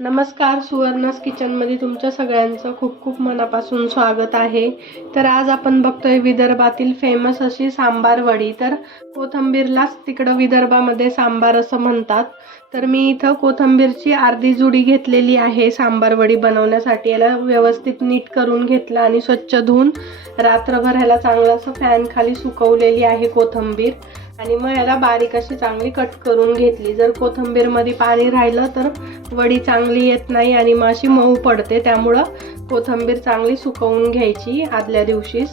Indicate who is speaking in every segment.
Speaker 1: नमस्कार सुवर्णास किचनमध्ये तुमच्या सगळ्यांचं खूप खूप मनापासून स्वागत आहे. तर आज आपण बघतोय विदर्भातील फेमस अशी सांबार वडी. तर कोथंबीरलाच तिकडं विदर्भामध्ये सांबार असं म्हणतात. तर मी इथं कोथंबीरची अर्धी जुडी घेतलेली आहे सांबार वडी बनवण्यासाठी. याला व्यवस्थित नीट करून घेतलं आणि स्वच्छ धुवून रात्रभर ह्याला चांगलं असं फॅनखाली सुकवलेली आहे कोथंबीर. आणि मग याला बारीक अशी चांगली कट करून घेतली. जर कोथंबीरमध्ये पाणी राहिलं तर वडी चांगली येत नाही आणि मग अशी मऊ पडते. त्यामुळं कोथंबीर चांगली सुकवून घ्यायची आदल्या दिवशीच.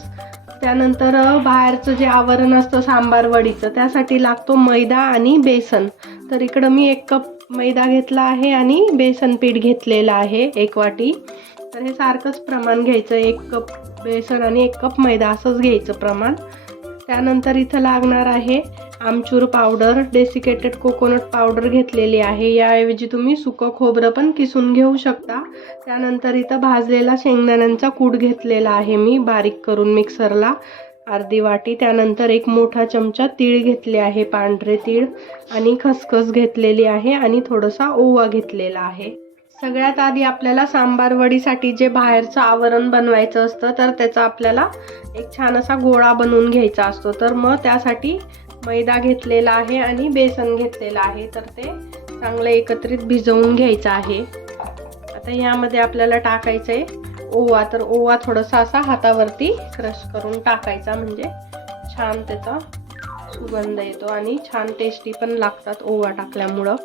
Speaker 1: त्यानंतर बाहेरचं जे आवरण असतं सांबार वडीचं त्यासाठी लागतो मैदा आणि बेसन. तर इकडं मी एक कप मैदा घेतला आहे आणि बेसन पीठ घेतलेलं आहे एक वाटी. तर हे सारखंच प्रमाण घ्यायचं. एक कप बेसन आणि एक कप मैदा असंच घ्यायचं प्रमाण. त्यानंतर इथं लागणार आहे आमचूर पावडर डेसिकेटेड कोकोनट पावडर घेतलेली आहे. याऐवजी तुम्ही सुकं खोबरं पण किसून घेऊ शकता. त्यानंतर इथं भाजलेला शेंगदाण्यांचा कूट घेतलेला आहे मी बारीक करून मिक्सरला अर्धी वाटी. त्यानंतर एक मोठा चमचा तीळ घेतले आहे पांढरे तीळ. आणि खसखस घेतलेली आहे आणि थोडासा ओवा घेतलेला आहे. सगळ्यात आधी आपल्याला सांबार वडीसाठी जे बाहेरचं आवरण बनवायचं असतं तर त्याचा आपल्याला एक छान असा गोळा बनवून घ्यायचा असतो. तर मग त्यासाठी मैदा घेतलेला आहे आणि बेसन घेतलेलं आहे. तर ते चांगलं एकत्रित भिजवून घ्यायचं आहे. आता यामध्ये आपल्याला टाकायचं आहे ओवा. तर ओवा थोडासा असा हातावरती क्रश करून टाकायचा. म्हणजे छान त्याचा सुगंध येतो आणि छान टेस्टी पण लागतात ओवा टाकल्यामुळं.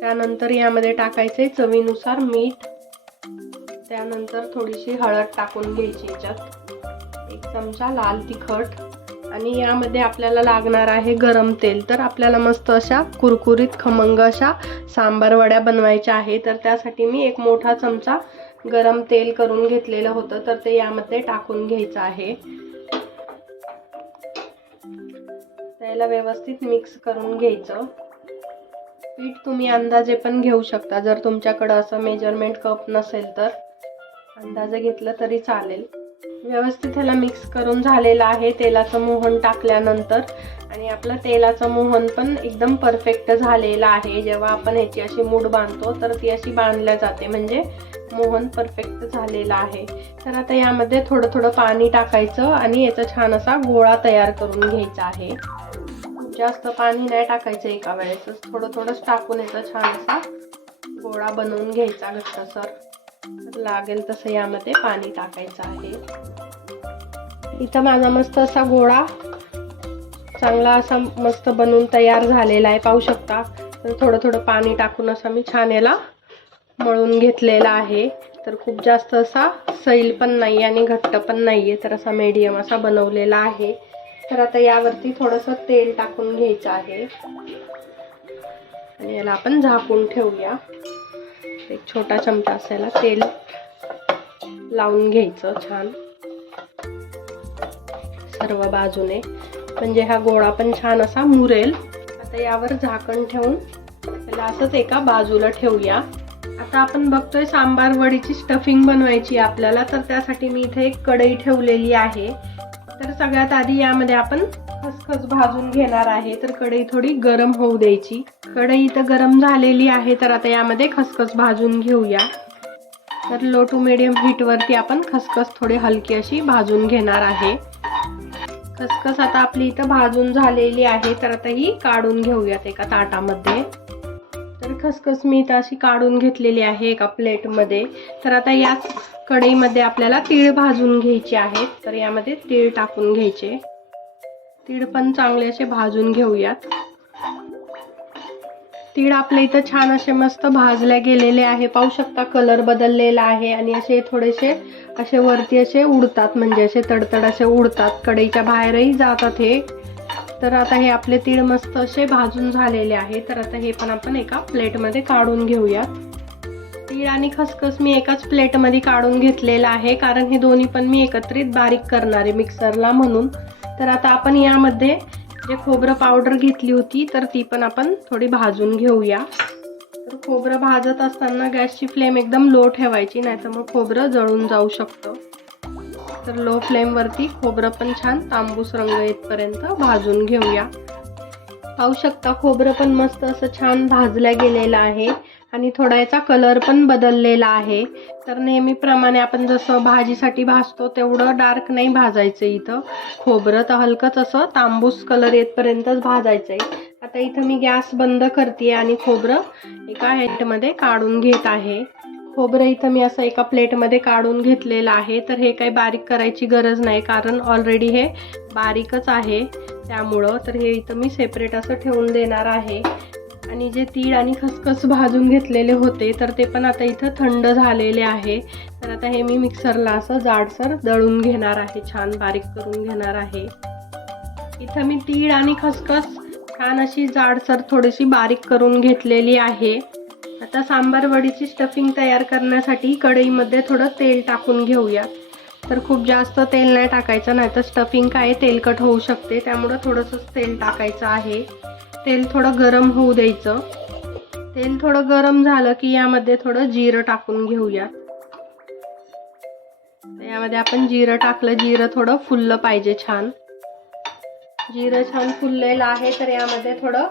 Speaker 1: त्यानंतर यामध्ये टाकायचं आहे चवीनुसार मीठ. त्यानंतर थोडीशी हळद टाकून घ्यायची याच्यात. एक चमचा लाल तिखट. आणि यामध्ये आपल्याला लागणार आहे गरम तेल. तर आपल्याला मस्त अशा कुरकुरीत खमंग अशा सांबार वड्या बनवायच्या आहे तर त्यासाठी मी एक मोठा चमचा गरम तेल करून घेतलेलं होतं. तर ते यामध्ये टाकून घ्यायचं आहे. त्याला व्यवस्थित मिक्स करून घ्यायचं. पीठ तुम्ही अंदाजे पण घेऊ शकता. जर तुमच्याकडं असं मेजरमेंट कप नसेल तर. अंदाजे घेतलं तरी चालेल. व्यवस्थित ह्याला मिक्स करून झालेलं आहे तेलाचं मोहन टाकल्यानंतर. आणि आपलं तेलाचं मोहन पण एकदम परफेक्ट झालेलं आहे. जेव्हा आपण ह्याची अशी मूड बांधतो तर ती अशी बांधल्या जाते. म्हणजे मोहन परफेक्ट झालेलं आहे. तर आता यामध्ये थोडं थोडं पाणी टाकायचं आणि याचा छान असा गोळा तयार करून घ्यायचा आहे. जास्त पाणी नाही टाकायचं एका वेळेसच. थोडं थोडंच टाकून याचा छान असा गोळा बनवून घ्यायचा घट्टसर. लागेल तसं यामध्ये पाणी टाकायचं आहे. इथं माझा मस्त असा गोळा चांगला असा मस्त बनवून तयार झालेला आहे पाहू शकता. तर थोडं थोडं पाणी टाकून असा मी छान याला मळून घेतलेला आहे. तर खूप जास्त असा सैल पण नाही आणि घट्ट पण नाही आहे तर असा मीडियम असा बनवलेला आहे. तर आता यावरती थोडंसं तेल टाकून घ्यायचं आहे. आणि याला आपण झाकून ठेवूया. एक छोटा चमचा असायला तेल लावून घ्यायचं छान. सर्व बाजूने. म्हणजे हा गोळा पण छान असा मुरेल. आता यावर झाकण ठेवून त्याला असंच एका बाजूला ठेवूया. आता आपण बघतोय सांबार वडीची स्टफिंग बनवायची आपल्याला तर त्यासाठी मी इथे एक कढई ठेवलेली आहे. तर सगळ्यात आधी यामध्ये आपण खसखस भाजून घेणार आहे तर कढई थोडी गरम होऊ द्यायची. कढई इथं गरम झालेली आहे तर आता यामध्ये खसखस भाजून घेऊया. तर लो टू मिडियम हीटवरती आपण खसखस थोडी हलकी अशी भाजून घेणार आहे. खसखस आता आपली इथं भाजून झालेली आहे तर आता ही काढून घेऊयात एका ताटामध्ये. तर खसखस मी इथं अशी काढून घेतलेली आहे एका प्लेटमध्ये. तर आता याच कढईमध्ये आपल्याला तीळ भाजून घ्यायचे आहेत तर यामध्ये तीळ टाकून घ्यायचे. तीळ पण चांगले असे भाजून घेऊयात. तीळ आपल्या इथं छान असे मस्त भाजले गेलेले आहे. पाहू शकता कलर बदललेला आहे आणि असे थोडेसे असे वरती असे उडतात म्हणजे असे तडतड असे उडतात. कढईच्या बाहेरही जातात हे. तर आता हे आपले तीळ मस्त असे भाजून झालेले आहे. तर आता हे पण आपण एका प्लेटमध्ये काढून घेऊयात. तीळ आणि खसखस मी एकाच प्लेटमध्ये काढून घेतलेलं आहे. कारण हे दोन्ही पण मी एकत्रित बारीक करणार आहे मिक्सरला म्हणून. तर आता आपण यामध्ये जे खोबरं पावडर घेतली होती तर ती पण आपण थोडी भाजून घेऊया. तर खोबरं भाजत असताना गॅसची फ्लेम एकदम लो ठेवायची नाही तर मग खोबरं जळून जाऊ शकतं. तर लो फ्लेमवरती खोबरं पण छान तांबूस रंग येतपर्यंत भाजून घेऊया. पाहू शकता खोबरं पण मस्त असं छान भाजल्या गेलेलं आहे. आणि थोडा याचा कलर पण बदललेला आहे. तर नेहमीप्रमाणे आपण जसं भाजीसाठी भाजतो तेवढं डार्क नाही भाजायचं इथं. खोबरं तर हलकंच असं तांबूस कलर येतपर्यंतच भाजायचं आहे आता इथं मी गॅस बंद करते आणि खोबरं एका ह्याच्यामध्ये काढून घेत आहे. खोबरं इथं मी असं एका प्लेटमध्ये काढून घेतलेलं आहे. तर हे काही बारीक करायची गरज नाही कारण ऑलरेडी हे बारीकच आहे त्यामुळं. तर हे इथं मी सेपरेट असं ठेवून देणार आहे. आणि जे तीळ आणि खसखस भाजून घेतलेले होते तर ते पण आता इथं थंड झालेले आहे. तर आता हे मी मिक्सरला असं जाडसर दळून घेणार आहे छान बारीक करून घेणार आहे. इथं मी तीळ आणि खसखस छान अशी जाडसर थोडीशी बारीक करून घेतलेली आहे. आता सांबार वडीची स्टफिंग तयार करण्यासाठी कढईमध्ये थोडं तेल टाकून घेऊया. तर खूप जास्त तेल नाही टाकायचं नाही तर स्टफिंग काय तेलकट होऊ शकते त्यामुळं थोडंसंच तेल टाकायचं आहे. तेल थोडं गरम होऊ द्यायचं. तेल थोडं गरम झालं की यामध्ये थोडं जिरं टाकून घेऊया. यामध्ये आपण जिरं टाकलं जिरं थोडं फुललं पाहिजे छान. जिरं छान फुललेलं आहे तर यामध्ये थोडं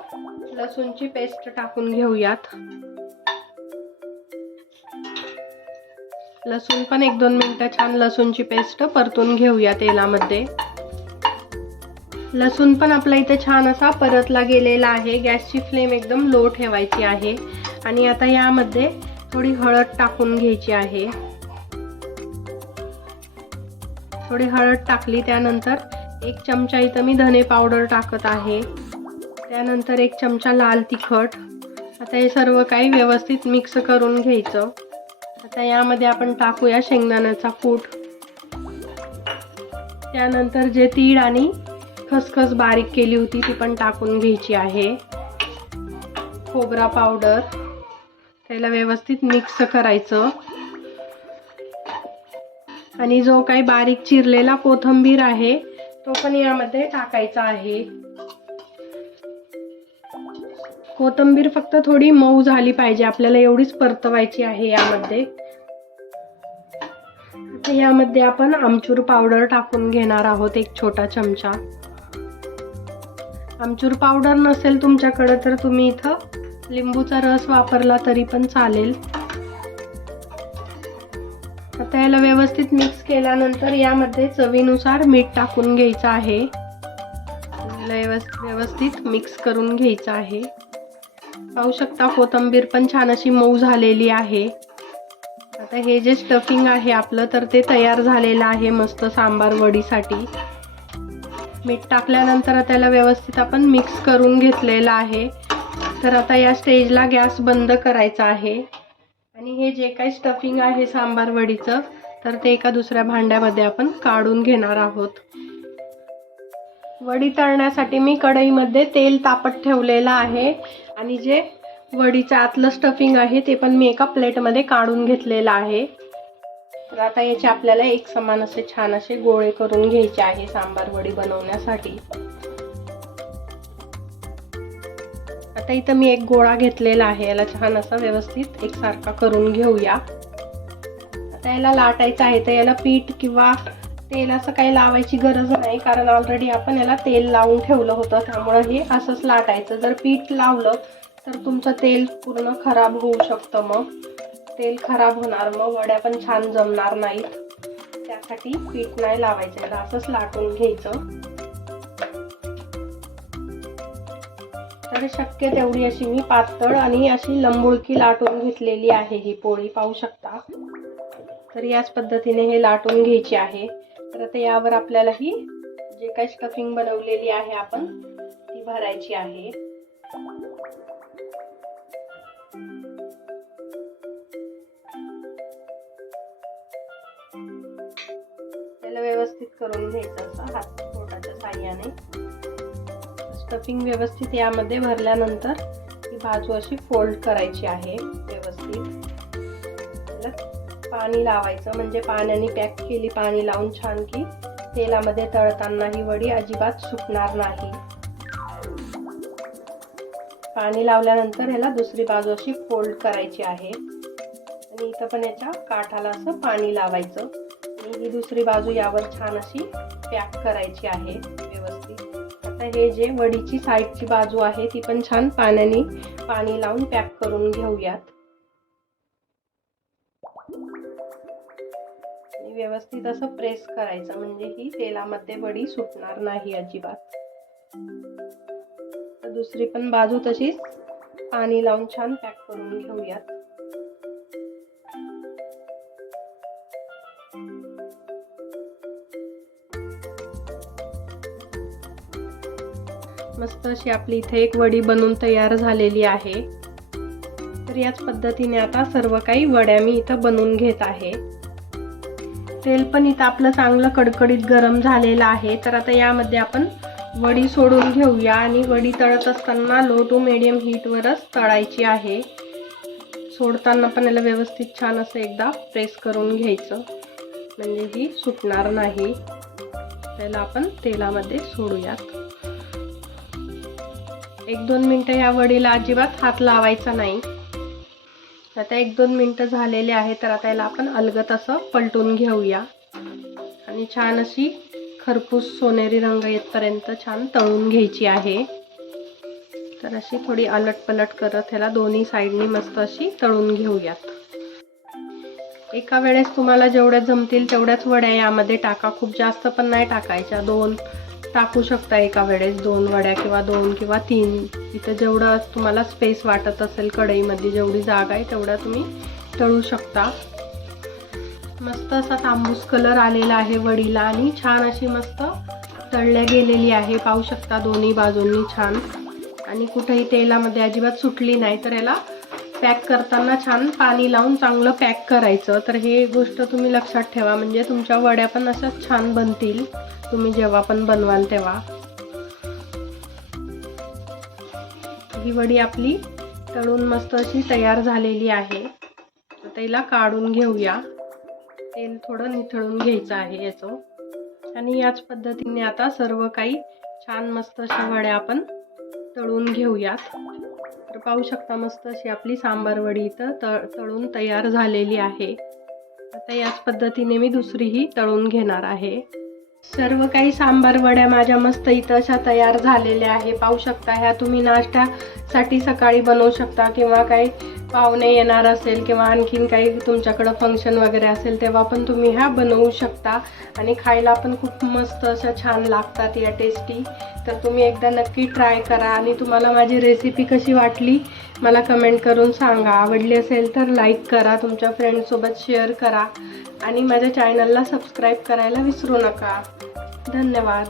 Speaker 1: लसूणची पेस्ट टाकून घेऊयात. लसूण पण एक दोन मिनिटं छान लसूणची पेस्ट परतून घेऊया तेलामध्ये. लसूण पण आपला इथे छान असा परतला गेलेला आहे. गॅसची फ्लेम एकदम लो ठेवायची आहे. आणि आता यामध्ये थोडी हळद टाकून घ्यायची आहे. थोडी हळद टाकली त्यानंतर एक चमचा इथं मी धने पावडर टाकत आहे. त्यानंतर एक चमचा लाल तिखट. आता हे सर्व काही व्यवस्थित मिक्स करून घ्यायचं. आता यामध्ये आपण टाकूया शेंगदाण्याचा कूट. त्यानंतर जे तीळ आणि खसखस बारीक केली होती ती पण टाकून घ्यायची आहे. खोबरा पावडर. त्याला व्यवस्थित मिक्स करायचं. आणि जो काही बारीक चिरलेला कोथंबीर आहे तो पण यामध्ये टाकायचा आहे. कोथंबीर फक्त थोडी मऊ झाली पाहिजे आपल्याला एवढीच परतवायची आहे यामध्ये. यामध्ये आपण आमचूर पावडर टाकून घेणार आहोत एक छोटा चमचा. आमचूर पावडर नसेल तुमच्याकडे तर तुम्ही इथं लिंबूचा रस वापरला तरी पण चालेल. आता याला व्यवस्थित मिक्स केल्यानंतर यामध्ये चवीनुसार मीठ टाकून घ्यायचं आहे. व्यवस्थित मिक्स करून घ्यायचं आहे. पाहू शकता कोथंबीर पण छान अशी मऊ झालेली आहे. आता हे जे स्टफिंग आहे आपलं तर ते तयार झालेलं आहे मस्त सांबार वडीसाठी. मीठ टाकल्यानंतर त्याला व्यवस्थित आपण मिक्स करून घेतलेलं आहे. तर आता या स्टेजला गॅस बंद करायचा आहे. आणि हे जे काही स्टफिंग आहे सांबार वडीचं तर ते एका दुसऱ्या भांड्यामध्ये आपण काढून घेणार आहोत. वडी तळण्यासाठी मी कढईमध्ये तेल तापत ठेवलेलं आहे. आणि जे वडीचं आतलं स्टफिंग आहे ते पण मी एका प्लेटमध्ये काढून घेतलेलं आहे. तर आता याचे आपल्याला एक समान असे छान असे गोळे करून घ्यायचे आहे सांबार वडी बनवण्यासाठी. आता इथं मी एक गोळा घेतलेला आहे. याला छान असा व्यवस्थित एकसारखा करून घेऊया. आता याला लाटायचं आहे तर याला पीठ किंवा तेल असं काही लावायची गरज नाही कारण ऑलरेडी आपण याला तेल लावून ठेवलं होतं. त्यामुळं हे असंच लाटायचं. जर पीठ लावलं तर तुमचं तेल पूर्ण खराब होऊ शकतं मग. तेल खराब होणार मग वड्या पण छान जमणार नाहीत. त्यासाठी पीठ नाही लावायचं याला असंच लाटून घ्यायचं. तर शक्य तेवढी अशी मी पातळ आणि अशी लंबुळकी लाटून घेतलेली आहे ही पोळी पाहू शकता. तर याच पद्धतीने हे लाटून घ्यायची आहे. तर आता यावर आपल्याला ही जे काही स्टफिंग बनवलेली आहे आपण ती भरायची आहे. व्यवस्थित करून घ्यायचं असं हात बोटाच्या साह्याने. स्टफिंग व्यवस्थित यामध्ये भरल्यानंतर ही बाजू अशी फोल्ड करायची आहे व्यवस्थित. पाणी लावायचं म्हणजे पाण्याने पॅक केली पाणी लावून छान की तेलामध्ये तळताना ही वडी अजिबात सुटणार नाही. पाणी लावल्यानंतर ह्याला दुसरी बाजू अशी फोल्ड करायची आहे. आणि इथं पण याच्या काठाला असं पाणी लावायचं. ही दुसरी बाजू यावर छान अशी पॅक करायची आहे व्यवस्थित. आता हे जे वडीची साईडची बाजू आहे ती पण छान पाण्याने पाणी लावून पॅक करून घेऊयात. आणि व्यवस्थित असं प्रेस करायचं म्हणजे ही तेलामध्ये वडी सुटणार नाही अजिबात. तर दुसरी पण बाजू तशीच पाणी लावून छान पॅक करून घेऊयात. मस्त अशी आपली इथे एक वडी बनवून तयार झालेली आहे. तर याच पद्धतीने आता सर्व काही वड्या मी इथं बनवून घेत आहे. तेल पण इथं आपलं चांगलं कडकडीत गरम झालेलं आहे. तर आता यामध्ये आपण वडी सोडून घेऊया आणि वडी तळत असताना लो टू मिडियम हीटवरच तळायची आहे. सोडताना पण याला व्यवस्थित छान असं एकदा प्रेस करून घ्यायचं. म्हणजे ही सुटणार नाही. त्याला आपण तेलामध्ये सोडूयात. एक दोन मिनटं या वडीला अजिबात हात लावायचा नाही. आता एक दोन मिनटं झालेले आहे तर आता याला आपण अलगत असं पलटून घेऊया. आणि छान अशी खरपूस सोनेरी रंग येतपर्यंत छान तळून घ्यायची आहे. तर अशी थोडी अलट पलट करत ह्याला दोन्ही साईडनी मस्त अशी तळून घेऊयात. एका वेळेस तुम्हाला जेवढ्या जमतील तेवढ्याच वड्या यामध्ये टाका. खूप जास्त पण नाही टाकायच्या दोन टाकू शकता एका वेळेस दोन वड्या किंवा दोन किंवा तीन. इथं जेवढं तुम्हाला स्पेस वाटत असेल कढईमध्ये जेवढी जागा आहे तेवढा तुम्ही तळू शकता. मस्त असा तांबूस कलर आलेला आहे वडीला आणि छान अशी मस्त तळल्या गेलेली आहे. पाहू शकता दोन्ही बाजूंनी छान. आणि कुठेही तेलामध्ये अजिबात सुटली नाही तर याला पॅक करताना छान पाणी लावून चांगलं पॅक करायचं. तर हे गोष्ट तुम्ही लक्षात ठेवा. म्हणजे तुमच्या वड्या पण अशा छान बनतील. तुम्ही जेव्हा पण बनवाल तेव्हा. ही वडी आपली तळून मस्त अशी तयार झालेली आहे. त्याला काढून घेऊया. तेल थोडं निथळून घ्यायचं आहे याचं. आणि याच पद्धतीने आता सर्व काही छान मस्त अशा वड्या आपण तळून घेऊयात. तर पाहू शकता मस्त अशी आपली सांबारवडी इथं तळ तळून तयार झालेली आहे. आता याच पद्धतीने मी दुसरीही तळून घेणार आहे. सर्व काही सांबार वड्या माझ्या मस्त इथं अशा तयार झालेल्या आहे. पाहू शकता ह्या तुम्ही नाश्त्यासाठी सकाळी बनवू शकता किंवा काही पाहुणे येणार असेल किंवा आणखीन काही तुमच्याकडं फंक्शन वगैरे असेल तेव्हा पण तुम्ही ह्या बनवू शकता. आणि खायला पण खूप मस्त अशा छान लागतात या टेस्टी तर तुम्ही एकदा नक्की ट्राय करा. आणि तुम्हाला माझी रेसिपी कशी वाटली मला कमेंट करून सांगा. आवडली असेल तर लाईक करा. तुमच्या फ्रेंडसोबत शेअर करा. आणि माझ्या चॅनलला सबस्क्राईब करायला विसरू नका. धन्यवाद.